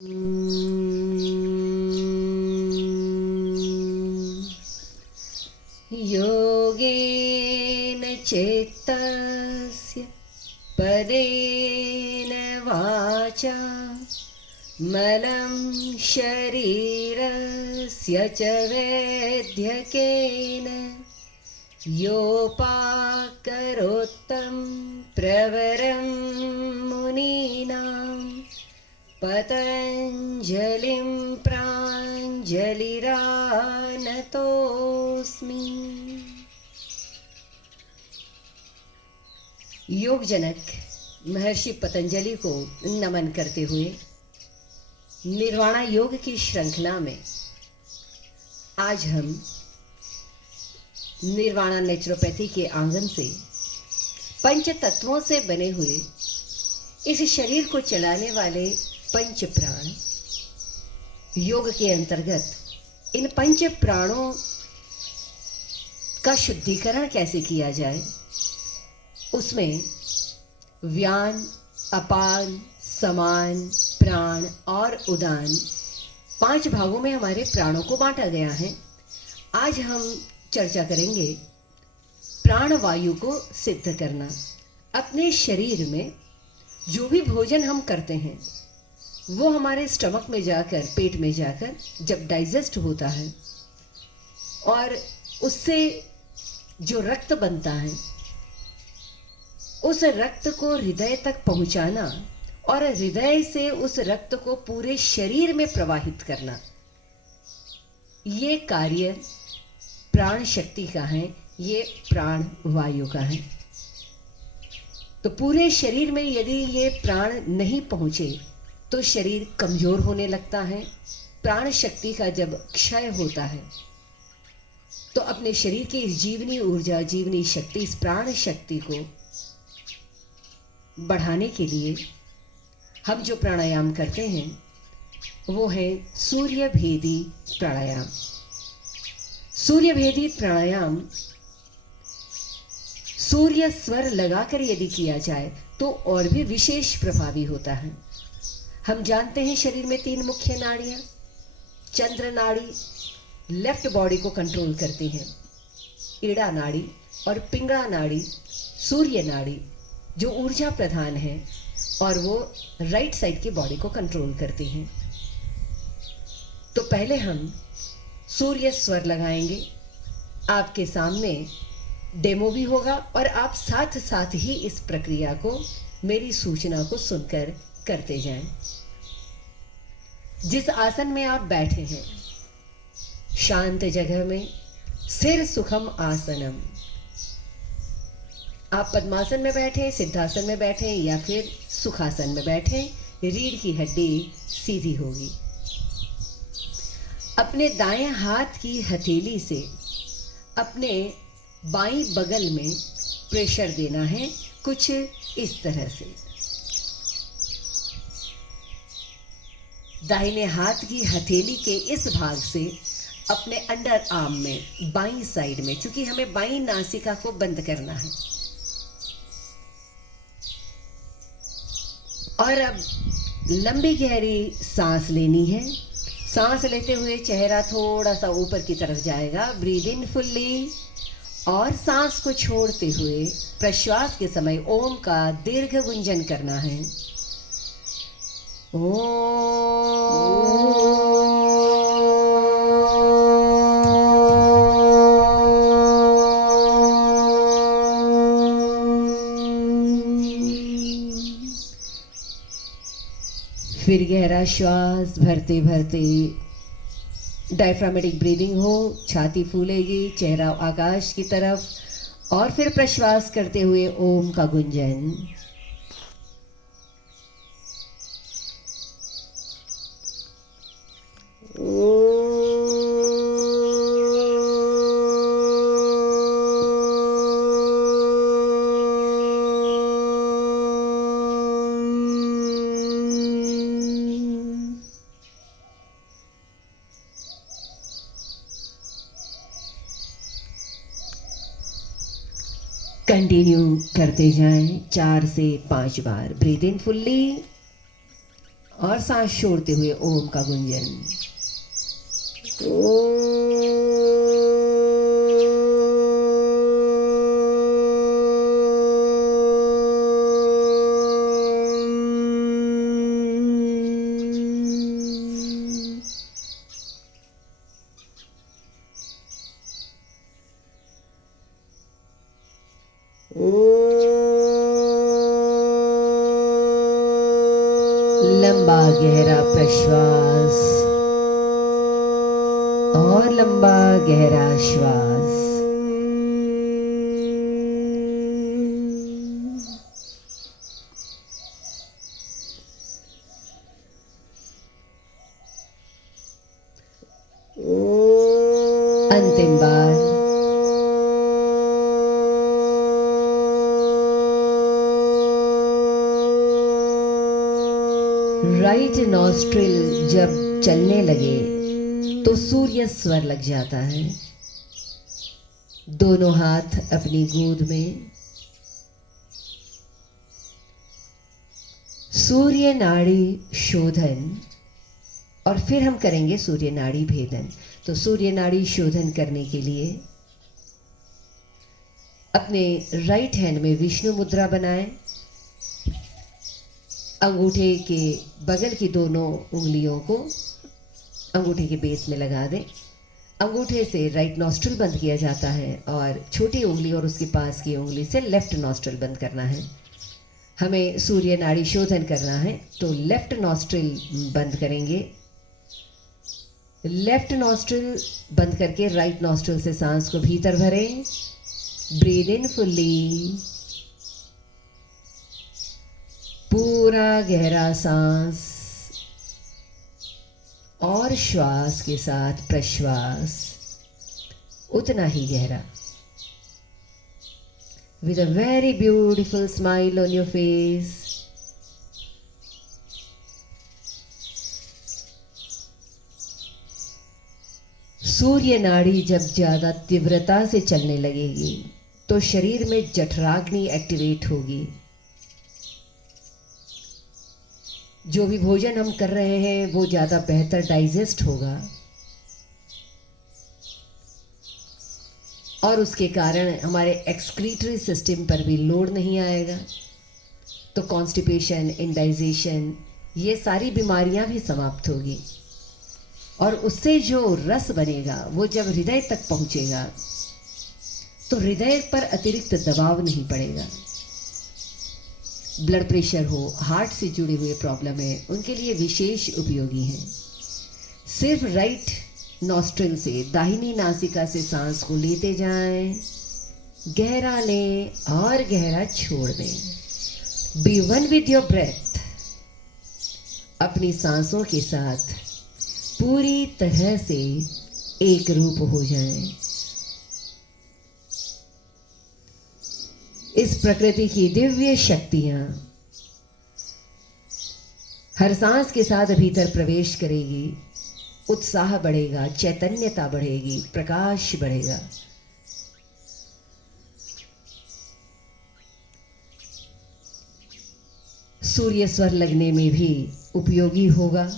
योगेन चित्तस्य पदेन वाचा मलं शरीरस्य च वैद्यकेन योपाकरोत्तं प्रवरं मुनीनां पतञ्जलिं प्राञ्जलिरानतोऽस्मि। योग जनक महर्षि पतंजलि को नमन करते हुए निर्वाणा योग की श्रृंखला में आज हम निर्वाणा नेचुरोपैथी के आंगन से पंच तत्वों से बने हुए इस शरीर को चलाने वाले पंच प्राण योग के अंतर्गत इन पंच प्राणों का शुद्धिकरण कैसे किया जाए, उसमें व्यान, अपान, समान, प्राण और उदान 5 भागों में हमारे प्राणों को बांटा गया है। आज हम चर्चा करेंगे प्राण वायु को सिद्ध करना। अपने शरीर में जो भी भोजन हम करते हैं वो हमारे स्टमक में जाकर, पेट में जाकर जब डाइजेस्ट होता है और उससे जो रक्त बनता है उस रक्त को हृदय तक पहुंचाना और हृदय से उस रक्त को पूरे शरीर में प्रवाहित करना, ये कार्य प्राण शक्ति का है, ये प्राण वायु का है। तो पूरे शरीर में यदि ये प्राण नहीं पहुंचे तो शरीर कमजोर होने लगता है। प्राण शक्ति का जब क्षय होता है तो अपने शरीर की इस जीवनी ऊर्जा, जीवनी शक्ति, इस प्राण शक्ति को बढ़ाने के लिए हम जो प्राणायाम करते हैं वो है सूर्य भेदी प्राणायाम। सूर्य भेदी प्राणायाम सूर्य स्वर लगाकर यदि किया जाए तो और भी विशेष प्रभावी होता है। हम जानते हैं शरीर में 3 मुख्य नाड़ियां, चंद्र नाड़ी लेफ्ट बॉडी को कंट्रोल करती हैं, ईड़ा नाड़ी और पिंगला नाड़ी सूर्य नाड़ी जो ऊर्जा प्रधान है और वो राइट साइड की बॉडी को कंट्रोल करती हैं। तो पहले हम सूर्य स्वर लगाएंगे। आपके सामने डेमो भी होगा और आप साथ साथ ही इस प्रक्रिया को, मेरी सूचना को सुनकर करते जाएं। जिस आसन में आप बैठे हैं, शांत जगह में, सिर सुखम आसनम, आप पद्मासन में बैठे, सिद्धासन में बैठे या फिर सुखासन में बैठे, रीढ़ की हड्डी सीधी होगी। अपने दाएं हाथ की हथेली से अपने बाईं बगल में प्रेशर देना है, कुछ इस तरह से। दाहिने हाथ की हथेली के इस भाग से अपने अंडर आर्म में, बाईं साइड में, क्योंकि हमें बाईं नासिका को बंद करना है। और अब लंबी गहरी सांस लेनी है। सांस लेते हुए चेहरा थोड़ा सा ऊपर की तरफ जाएगा। ब्रीद इन फुल्ली और सांस को छोड़ते हुए प्रश्वास के समय ओम का दीर्घ गुंजन करना है। फिर गहरा श्वास भरते भरते डायफ्रामेटिक ब्रीदिंग हो, छाती फूलेगी, चेहरा आकाश की तरफ, और फिर प्रश्वास करते हुए ओम का गुंजन। कंटिन्यू करते जाएं 4 से 5 बार। ब्रीद इन फुल्ली और सांस छोड़ते हुए ओम का गुंजन। लंबा गहरा प्रश्वास और लंबा गहरा श्वास। अंतिम बार। राइट नॉस्ट्रिल जब चलने लगे तो सूर्य स्वर लग जाता है। दोनों हाथ अपनी गोद में। सूर्य नाड़ी शोधन और फिर हम करेंगे सूर्य नाड़ी भेदन। तो सूर्य नाड़ी शोधन करने के लिए अपने राइट हैंड में विष्णु मुद्रा बनाएं। अंगूठे के बगल की दोनों उंगलियों को अंगूठे के बेस में लगा दें। अंगूठे से राइट नॉस्ट्रिल बंद किया जाता है और छोटी उंगली और उसके पास की उंगली से लेफ्ट नॉस्ट्रिल बंद करना है। हमें सूर्य नाड़ी शोधन करना है तो लेफ्ट नॉस्ट्रिल बंद करेंगे। लेफ्ट नॉस्ट्रिल बंद करके राइट नॉस्ट्रिल से सांस को भीतर भरें। Breathe in fully. पूरा गहरा सांस और श्वास के साथ प्रश्वास उतना ही गहरा। With a very beautiful smile on your face. सूर्य नाड़ी जब ज्यादा तीव्रता से चलने लगेगी तो शरीर में जठराग्नि एक्टिवेट होगी। जो भी भोजन हम कर रहे हैं वो ज़्यादा बेहतर डाइजेस्ट होगा और उसके कारण हमारे एक्सक्रीटरी सिस्टम पर भी लोड नहीं आएगा। तो कॉन्स्टिपेशन, इंडाइजेशन, ये सारी बीमारियां भी समाप्त होगी और उससे जो रस बनेगा वो जब हृदय तक पहुंचेगा तो हृदय पर अतिरिक्त दबाव नहीं पड़ेगा। ब्लड प्रेशर हो, हार्ट से जुड़े हुए प्रॉब्लम है, उनके लिए विशेष उपयोगी है। सिर्फ राइट नॉस्ट्रिल से, दाहिनी नासिका से सांस को लेते जाएं, गहरा लें और गहरा छोड़ दें। Be one with your breath. अपनी सांसों के साथ पूरी तरह से एक रूप हो जाएं। इस प्रकृति की दिव्य शक्तियां हर सांस के साथ भीतर प्रवेश करेगी। उत्साह बढ़ेगा, चैतन्यता बढ़ेगी, प्रकाश बढ़ेगा। सूर्य स्वर लगने में भी उपयोगी होगा।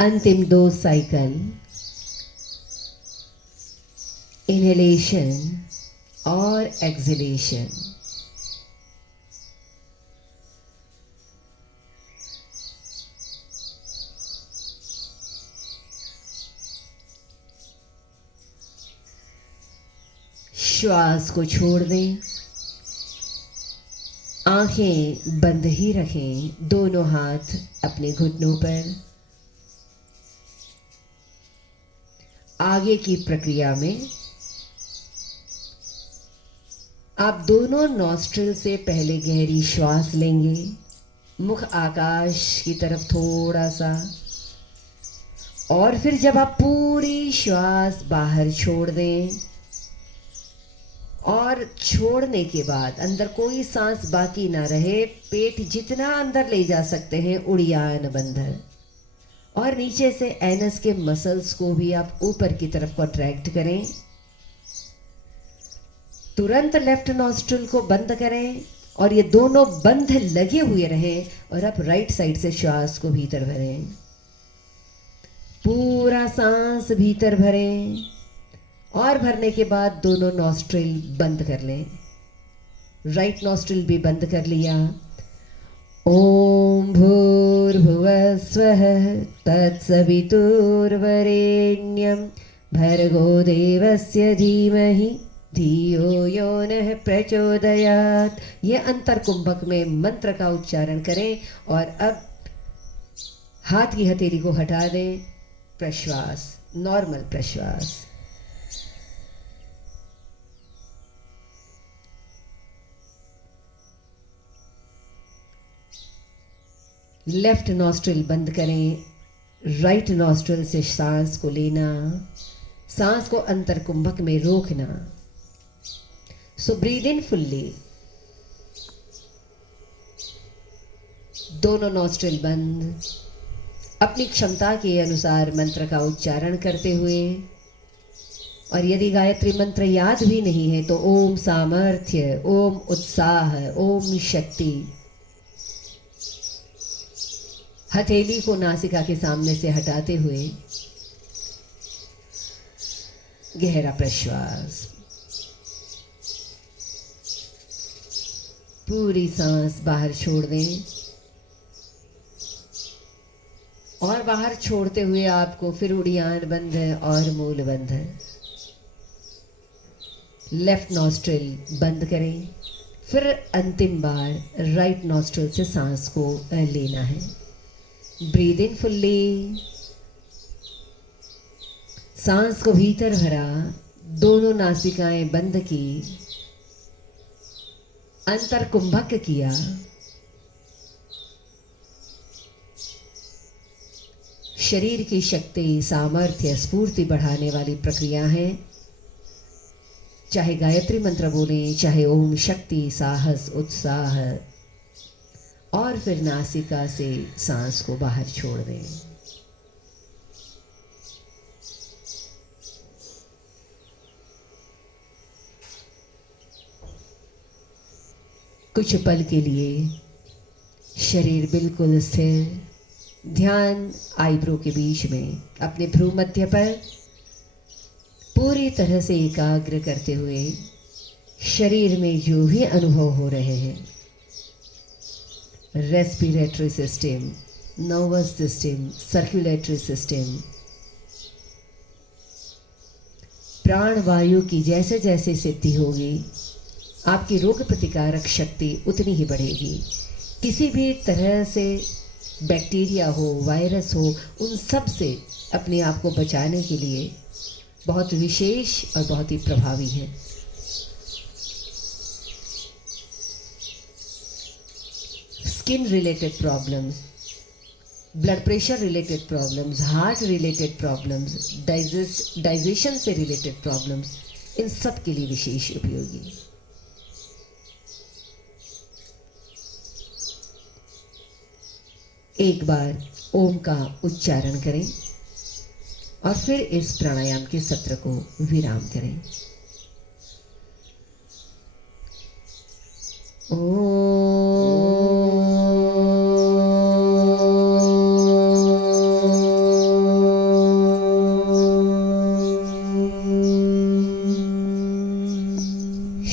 अंतिम 2 साइकिल इनहेलेशन और एक्सहेलेशन। श्वास को छोड़ दें। आंखें बंद ही रखें। दोनों हाथ अपने घुटनों पर। आगे की प्रक्रिया में आप दोनों नॉस्ट्रिल से पहले गहरी श्वास लेंगे, मुख आकाश की तरफ थोड़ा सा, और फिर जब आप पूरी श्वास बाहर छोड़ दें और छोड़ने के बाद अंदर कोई सांस बाकी ना रहे, पेट जितना अंदर ले जा सकते हैं उड़ियान बंधन, और नीचे से एनस के मसल्स को भी आप ऊपर की तरफ कॉन्ट्रैक्ट करें। तुरंत लेफ्ट नॉस्ट्रिल को बंद करें और ये दोनों बंद लगे हुए रहें और आप राइट साइड से श्वास को भीतर भरें। पूरा सांस भीतर भरें और भरने के बाद दोनों नॉस्ट्रिल बंद कर लें। राइट नॉस्ट्रिल भी बंद कर लिया। ओम भूर्भुवः स्वः तत्सवितुर्वरेण्यं भर्गो देवस्य धीमहि धियो यो नः प्रचोदयात्। ये अंतर कुंभक में मंत्र का उच्चारण करें और अब हाथ की हथेली को हटा दें। प्रश्वास, नॉर्मल प्रश्वास। लेफ्ट नॉस्ट्रिल बंद करें, राइट नॉस्ट्रिल से सांस को लेना, सांस को अंतर कुंभक में रोकना। सो ब्रीद इन फुल्ली, दोनों नॉस्ट्रिल बंद, अपनी क्षमता के अनुसार मंत्र का उच्चारण करते हुए। और यदि गायत्री मंत्र याद भी नहीं है तो ओम सामर्थ्य, ओम उत्साह, ओम शक्ति। हथेली को नासिका के सामने से हटाते हुए गहरा प्रश्वास, पूरी सांस बाहर छोड़ दें और बाहर छोड़ते हुए आपको फिर उड़ियान बंद है और मूल बंद है। लेफ्ट नॉस्ट्रिल बंद करें, फिर अंतिम बार राइट नॉस्ट्रिल से सांस को लेना है। ब्रीद इन फुल्ली, सांस को भीतर भरा, दोनों नासिकाएं बंद की, अंतर कुंभक किया। शरीर की शक्ति, सामर्थ्य, स्फूर्ति बढ़ाने वाली प्रक्रिया है। चाहे गायत्री मंत्र बोलें, चाहे ओम शक्ति, साहस, उत्साह, और फिर नासिका से सांस को बाहर छोड़ दें। कुछ पल के लिए शरीर बिल्कुल स्थिर, ध्यान आईब्रो के बीच में अपने भ्रू मध्य पर पूरी तरह से एकाग्र करते हुए शरीर में जो भी अनुभव हो रहे हैं, respiratory system, nervous system, circulatory system, प्राण वायु की जैसे जैसे सिद्धि होगी, आपकी रोग प्रतिकारक शक्ति उतनी ही बढ़ेगी। किसी भी तरह से बैक्टीरिया हो, वायरस हो, उन सब से अपने आप को बचाने के लिए बहुत विशेष और बहुत ही प्रभावी है। Skin related problems, blood pressure related problems, heart related problems, digestion से रिलेटेड प्रॉब्लम्स, इन सब के लिए विशेष उपयोगी। एक बार ओम का उच्चारण करें और फिर इस प्राणायाम के सत्र को विराम करें।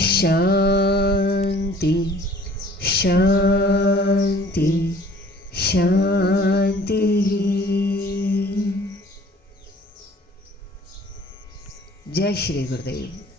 शांति शांति शांति। जय श्री गुरुदेव।